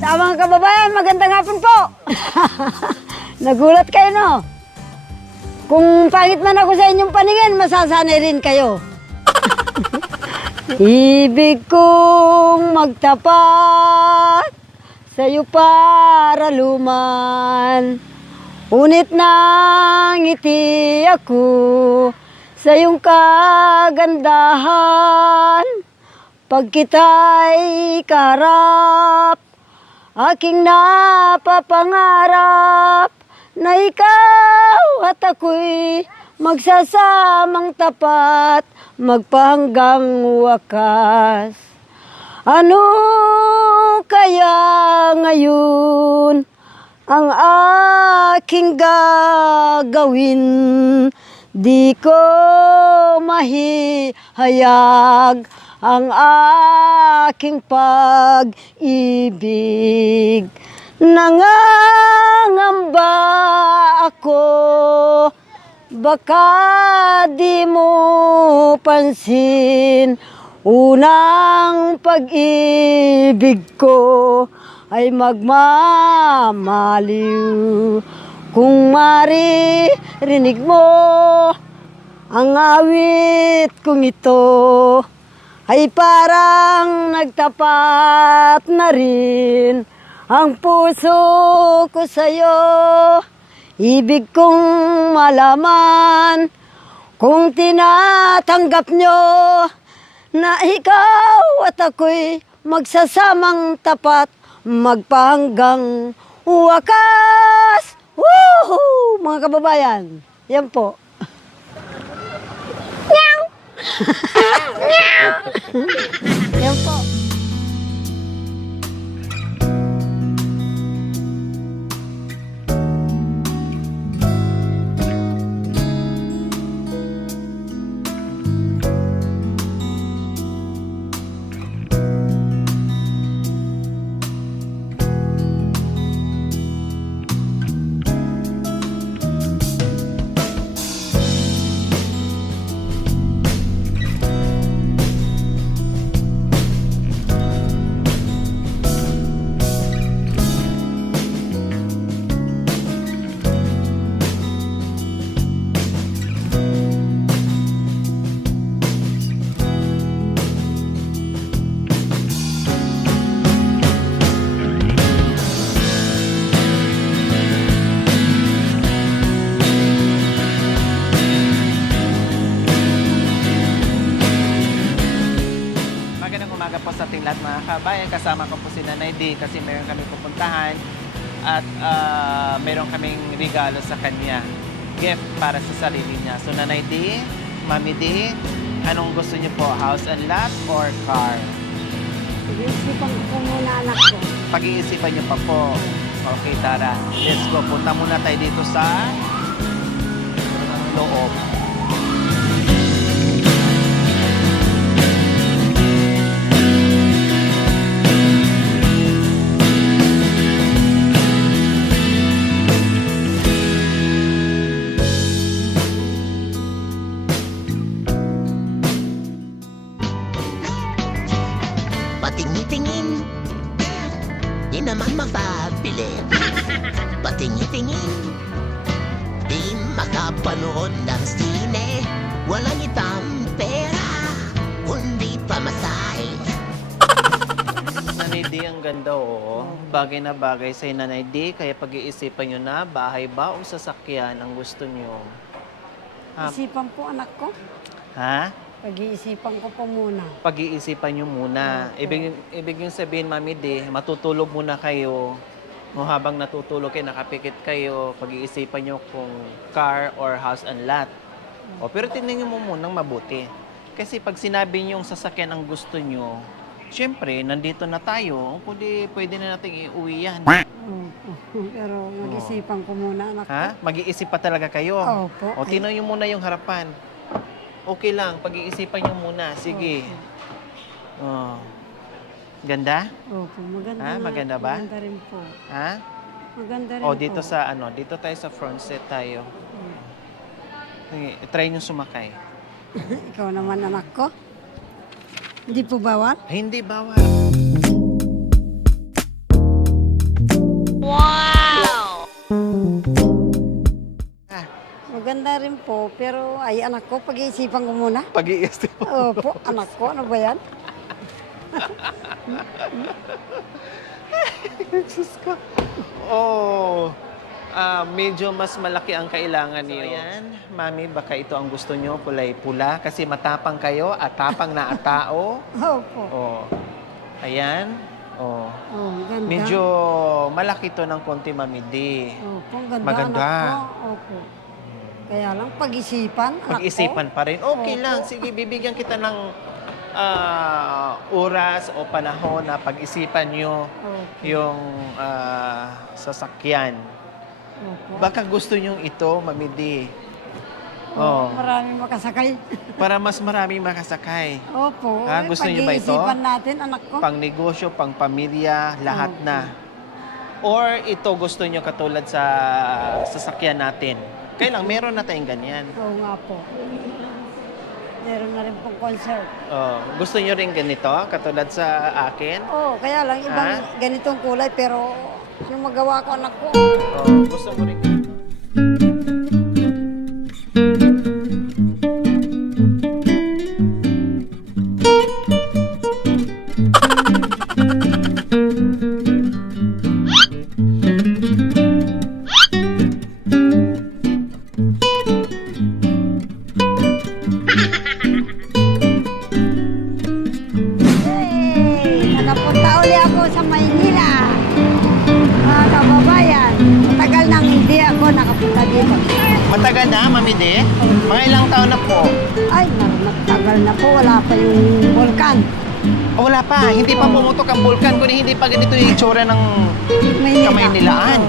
Tamang kababayan, magandang hapon po. Nagulat kayo, no? Kung pangit man ako sa inyong paningin, masasanay rin kayo. Ibig kong magtapat sa'yo para luman. Unit nang ngiti ako sa iyong kagandahan. Pag kita'y kaharap, aking napapangarap na ikaw at ako'y magsasamang tapat, magpahanggang wakas. Ano kaya ngayon ang aking gagawin? Di ko mahihayag ang aking pag-ibig. Nangangamba ako, baka di mo pansin. Unang pag-ibig ko ay magmamaliw. Kung maririnig mo ang awit kong ito, ay parang nagtapat na rin ang puso ko sa'yo. Ibig kong malaman kung tinatanggap nyo na ikaw at ako'y magsasamang tapat, magpahanggang wakas. Woohoo! Mga kababayan, yan po. Yan po. Po sa ating lahat mga kabayan, kasama ko po si Nanay D kasi meron kami pupuntahan at meron kaming regalo sa kanya, gift para sa sarili niya. So Nanay D, Mami D, anong gusto niyo po? House and lot or car? Pag-iisipan ko muna, anak ko. Pag-iisipan niyo pa po. Okay, tara. Let's go. Punta muna tayo dito sa loob. Patingin-tingin, di naman mapabili. Patingin-tingin, di makapanood ng sine. Walang ibang pera, kundi pamasahe. Nanay D, ang ganda oo. Bagay na bagay sa'yo, Nanay D. Kaya pag-iisipan nyo na, bahay ba o sasakyan ang gusto nyo? Isipan po, anak ko. Ha? Pag-iisipan ko po muna. Pag-iisipan nyo muna. Ibig yung sabihin, Mami D, matutulog muna kayo. No, habang natutulog kayo, nakapikit kayo, pag-iisipan nyo kung car or house and lot. O, pero tingnan nyo mo munang mabuti. Kasi pag sinabi nyo yung sasakyan ang gusto nyo, syempre, nandito na tayo, kundi pwede na natin iuwi yan. Pero mag-isipan ko muna, anak ko. Ha? Mag-iisip pa talaga kayo? Opo. O, tingnan nyo muna yung harapan. Okay lang, pag-iisipan nyo muna. Sige. Oh. Ganda? Opo, maganda. Ha? Maganda ba? Maganda rin po. Ha? Maganda rin O, po. dito sa ano, dito tayo sa front seat tayo. Sige, try nyo sumakay. Ikaw naman, anak ko. Hindi po bawal? Hindi bawal. Maganda rin po, pero ay anak ko, pag-iisipan ko muna. Pag-iisip mo. Opo, anak ko, ano ba yan? Diyos ko. Oh, medyo mas malaki ang kailangan niyo. Ayan, mami, baka ito ang gusto nyo, kulay pula. Kasi matapang kayo, at tapang na tao. Opo. Oh, ayan. Oh. Oh, ganda. Medyo malaki to ng konti, Mami D. Opo, ang ganda, Maganda. anak ko. Opo. Kaya lang, pag-isipan, anak Pag-isipan pa rin. Okay Opo. lang. Sige, bibigyan kita ng oras o panahon na pag-isipan nyo Opo. yung sasakyan. Opo. Baka gusto nyo ito, Mami D. Oh. Oh. Maraming makasakay. Para mas maraming makasakay. Opo. Ah, gusto niyo ba ito? Pag-iisipan natin, anak ko. Pang negosyo, pang pamilya, lahat Opo. na. Or ito gusto nyo katulad sa sasakyan natin. Kailang meron na tayong ganyan. Oo nga po. Meron na rin pong concert. Oh, gusto nyo rin ganito katulad sa akin? Oo, kaya lang, ibang ganitong kulay, pero yung magawa ko, anak ko. Oh, gusto mo rin ganito? Hey! Nakapunta uli ako sa Maynila. Mga kababayan, matagal nang hindi ako nakapunta dito. Matagal na, Mami D? Mga ilang taon na po? Ay, matagal na po, wala pa yung vulkan. Oh, wala pa. Hindi pa pumutok ang bulkan, kundi hindi pa ganito yung itsura ng Maynila. Kamaynilaan.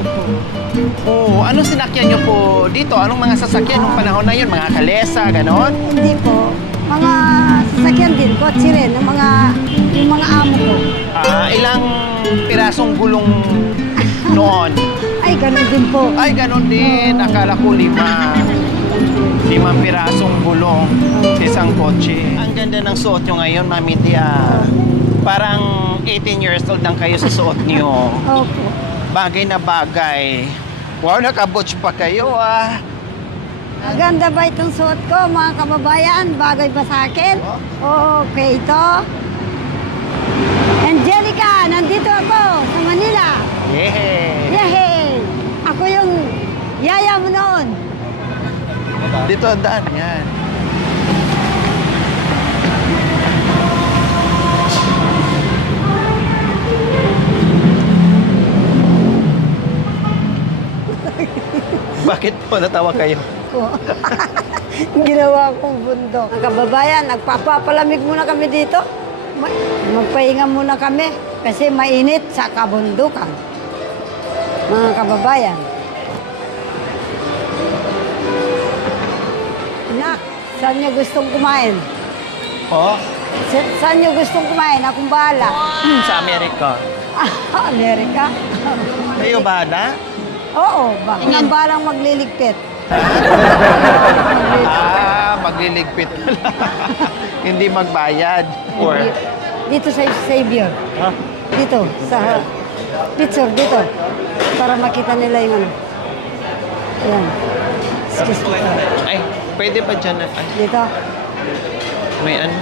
Oh, anong sinakyan nyo po dito? Anong mga sasakyan nung panahon na yun? Mga kalesa, ganon? Hindi po. Mga sasakyan din, kotse rin, yung mga amo ko. Ilang pirasong gulong noon? Ay, ganun din po. Ay, ganon din. Akala ko 5. 5 pirasong gulong sa isang kotse. Ang ganda ng suot nyo ngayon, Mami Tia. Parang 18 years old lang kayo sa suot nyo. Opo. Bagay na bagay. Wow, nakabutch pa kayo ah. Maganda ba itong suot ko, mga kababayan? Bagay ba sa akin? Okay ito. Angelica, nandito ako sa Manila. Yeah. Yehey! Ako yung yaya mo noon. Dito ang daan. Yan. Bakit po natawa kayo? Ginawa kong bundok. Mga kababayan, nagpapalamig muna kami dito. Magpahinga muna kami kasi mainit sa kabundukan. Mga kababayan. Nak, saan niyo gustong kumain? Oh, Saan niyo gustong kumain? Akong bahala. sa Amerika. Amerika? Kayo ba na? Oo, ba? Nang balang magliligpit. Magliligpit. Hindi magbayad. Or, Dito sa Xavier. ha? Dito, sa picture, dito. Para makita nila yung ano. Ayan. Excuse me. Ay, pwede ba dyan? Ay, Dito. may ano?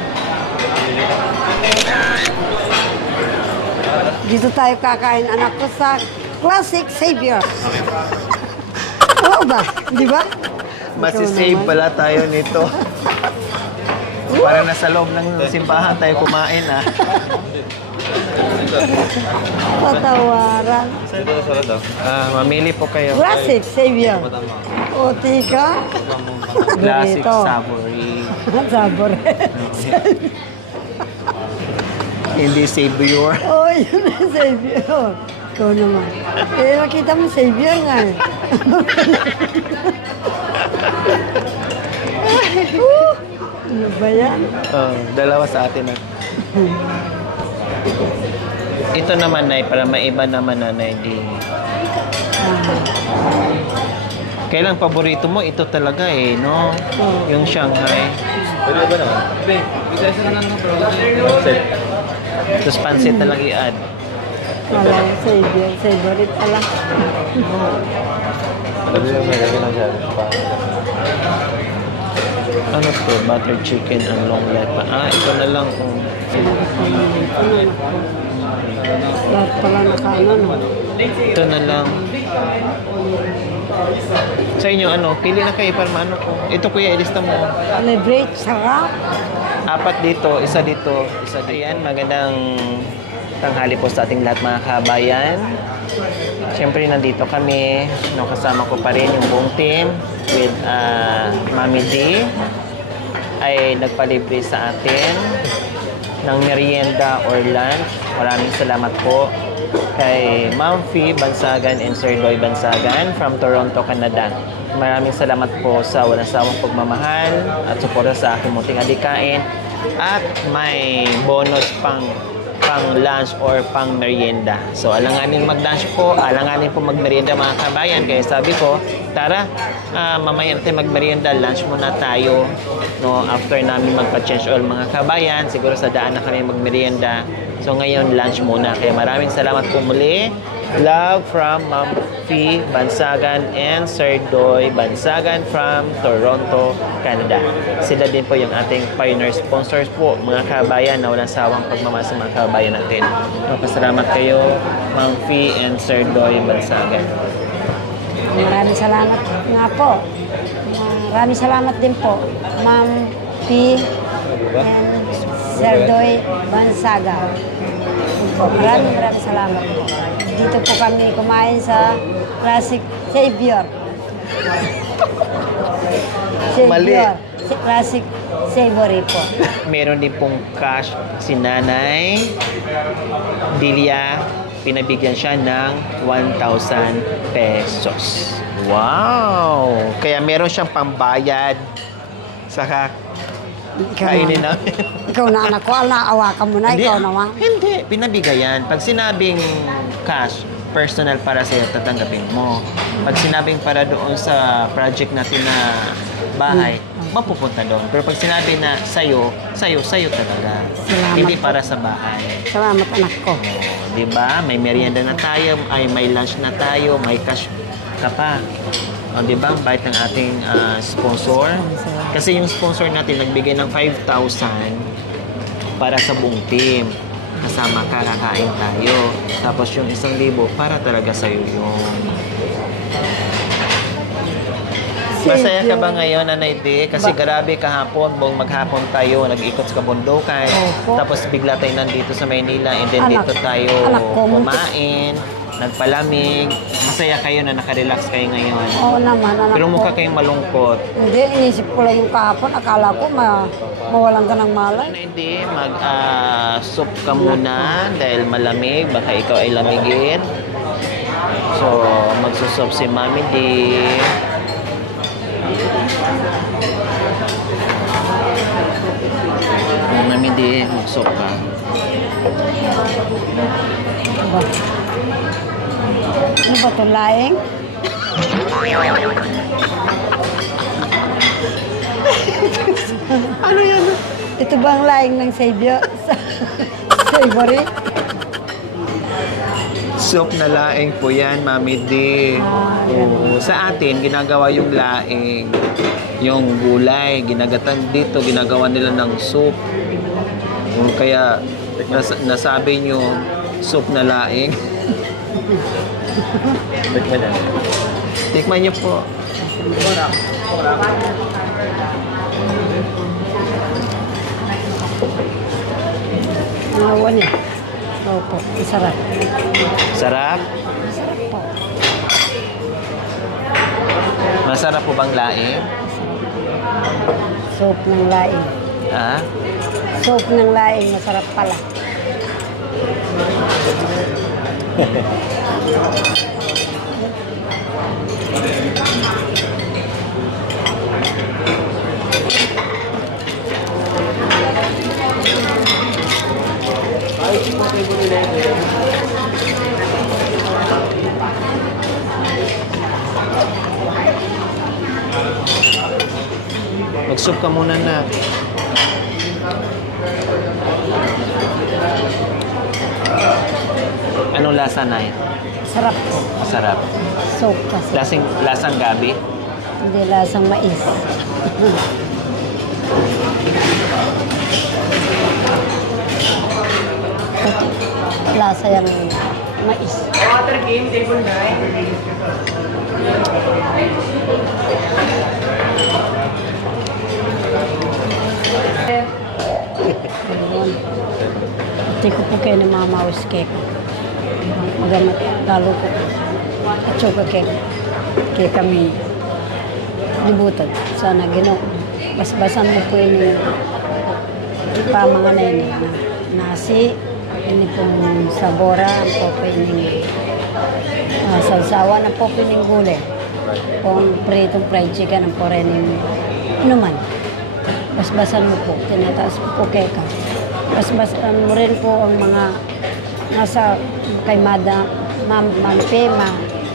Dito tayo kakain, anak ko, sa Classic Xavier. Oo ba? Di ba? Masisave naman. pala tayo nito. Para nasa loob ng simbahan tayo kumain ah. Patawaran. Mamili po kayo. Classic Xavier. O, tika. Classic Burrito. Savory. Sabor. Hindi Savior. Oh, yun na Xavier. Ikaw naman. Eh, makita mo Xavier nga eh. Ano ba yan? Dalawa sa atin ah. Ito naman ay para maiba naman na hindi. Kailang paborito mo ito talaga eh, no? Oo. Yung Shanghai. Pwede ba naman? Set. Tapos pansit na lang i-add. Wala yung Savior. Favorite pala. Pwede yung may lagyan ng sabi. Ano to? Butter chicken and long leg pa. Ito na lang kung... Lahat pala nakaano, no? Ito na lang. Sa inyo, ano? Pili na kayo para maano ko. Ito kuya, ilista mo. Celebrate, sarap. 4 dito, isa dito, isa dito. Ayan, magandang tanghali po sa ating lahat mga kabayan. Siyempre, nandito kami. No, kasama ko pa rin yung buong team with Mami D ay nagpalibre sa atin ng merienda or lunch. Maraming salamat po kay Ma'am Fee Bansagan and Sir Doy Bansagan from Toronto, Canada. Maraming salamat po sa walang sawang pagmamahal at suporta sa aking munting adikain at may bonus pang lunch or pang merienda. So, alanganin mag-lunch po, alanganin po mag-merienda mga kabayan. Kaya sabi ko, tara, mamaya natin mag-merienda, lunch muna tayo. No, after namin magpa-change oil mga kabayan, siguro sa daan na kami mag-merienda. So, ngayon, lunch muna. Kaya maraming salamat po muli. Love from Ma'am Fee Bansagan and Sir Doy Bansagan from Toronto, Canada. Sila din po yung ating pioneer sponsors po, mga kabayan na walang sawang pagmamahal sa mga kabayan natin. Magpasalamat kayo, Ma'am Fee and Sir Doy Bansagan. Maraming salamat nga po. Maraming salamat din po, Ma'am P. and Sir Doy Bansaga. Maraming salamat po. Dito po kami kumain sa Classic Savior. Mali. Classic Savory po. Meron din pong cash si Nanay Dilia. Pinabigyan siya ng 1,000 pesos. Wow! Kaya meron siyang pambayad sa kainin namin. Ikaw na anak ko, naawa ka mo na, ikaw naman. Hindi, pinabigayan. Pag sinabing cash, personal para sa'yo, tatanggapin mo. Pag sinabing para doon sa project natin na bahay, mapupunta doon. Pero pag sinabi na sa'yo talaga. Salamat Hindi po. para sa bahay. Salamat anak ko. Oh, di ba? May merienda na tayo, may lunch na tayo, may cash ka pa. O, di ba? Ang bait ng ating sponsor. Kasi yung sponsor natin nagbigay ng 5,000 para sa buong team. Kasama ka, kakain tayo. Tapos yung 1,000 para talaga sa'yo yung... Masaya ka ba ngayon, Nanay D? Kasi grabe kahapon, buong maghapon tayo, nag-ikot sa kabundukan. Opo. Tapos bigla tayo nandito sa Maynila and then Anak- dito tayo anak ko, kumain, nagpalamig. Masaya kayo na nakarelax kayo ngayon. Oo naman, anak Pero ko. mukha kayong malungkot. Hindi, inisip ko lang yung kahapon. Akala ko mawalan ka ng malay. Nanay D, mag-soup ka muna dahil malamig. Baka ikaw ay lamigin. So, magsusoup si Mami D. Mami D, mag-soup ka. Ba? Ano ba ito, laing? Ano yan? Ito ba ang laing ng Savior? Savory? Soup na laing po yan, Mami D. Oo. Sa atin, ginagawa yung laing. Yung gulay, ginagatan dito, ginagawa nila ng soup. Kaya nasabi nyo, soup na laing. Tikman yan. Tikman nyo po. Ang niya. Opo, masarap. Sarap? Masarap po. Masarap po bang laing? Soup ng laing. Ah? Soup ng laing, masarap pala. Mag-soup ka muna na. lasa, Nay? Sarap po. Masarap. Soap kasi. Lasang gabi? Hindi lasang mais. Lasa yung mais. Ayun. Hindi ko po kayo ng mga mouse cake. Magamat lalo po. At sugar cake. Kaya kami libutan. Sana Ginoo. Basbasan mo po yun yung mga na yun. Nasi, ini pong sabora, ang po po yung salsawa, ang po po yung gulay. Kung pritong fried chicken, ang po rin yung inuman. Basbasan mo po, tinataas po keka. Basbasan mo rin po ang mga nasa kay Ma'am Pema,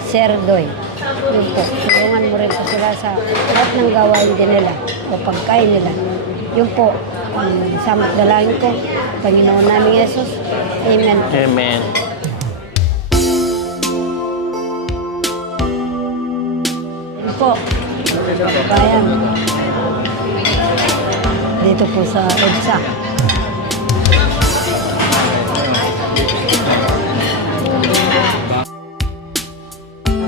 Sir Doy. Yun po, tulungan mo rin po sila sa lahat ng gawain din nila o pagkain nila. Yun po, ang samat dalangin ko, Panginoon namin Yesus. Amen. Amen. Yun po, kabayan. Dito po sa EDSA.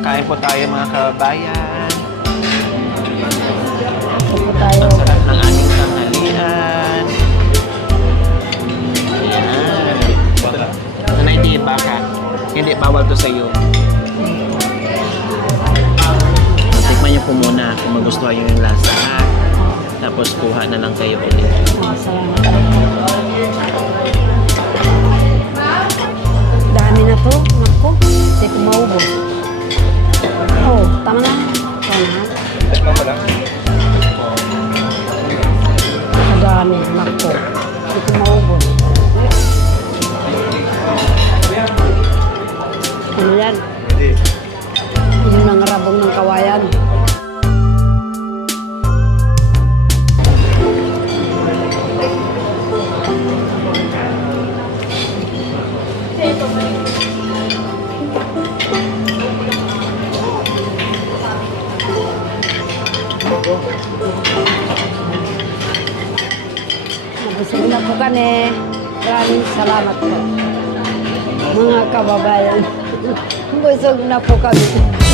Kain po tayo mga kababayan. Dito po tayo. Ang sarap ng aming tanghalian. Ayan. Nanay, hindi baka. Hindi bawal to sa iyo. Tikman niyo po muna kung magustuhan niyo yung lasa. Tapos kuha na lang kayo ulit. Salamat. Dami na to. Naku, hindi ko maubos. Oh, tama na. Tama na. Dami. Naku, hindi ko maubos. Ano yan? Yun ang rabong ng kawayan. Nabusog na po kami. Maraming salamat po. Mga kababayan. Busog na po kami.